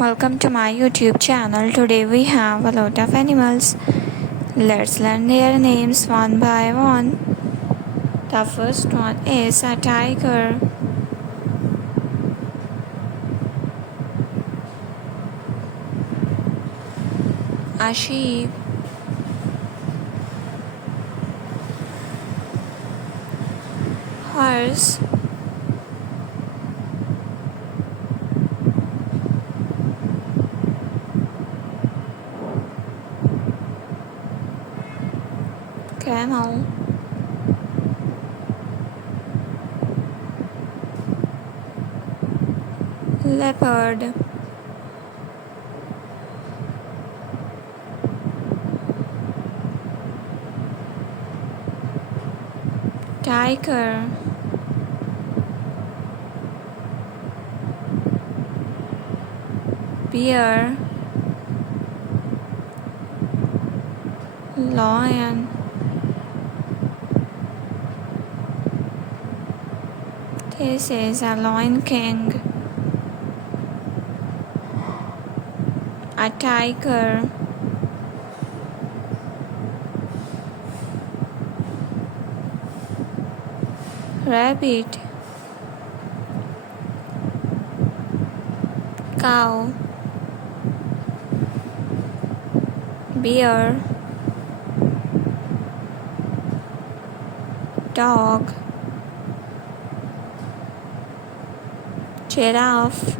welcome to my YouTube channel. Today we have a lot of animals. Let's learn their names one by one. The first one is a tiger. A sheep. Horse. Camel. Leopard. Tiger. Bear. Lion. This is a lion king. A tiger. Rabbit. Cow. Bear. Dog. Giraffe.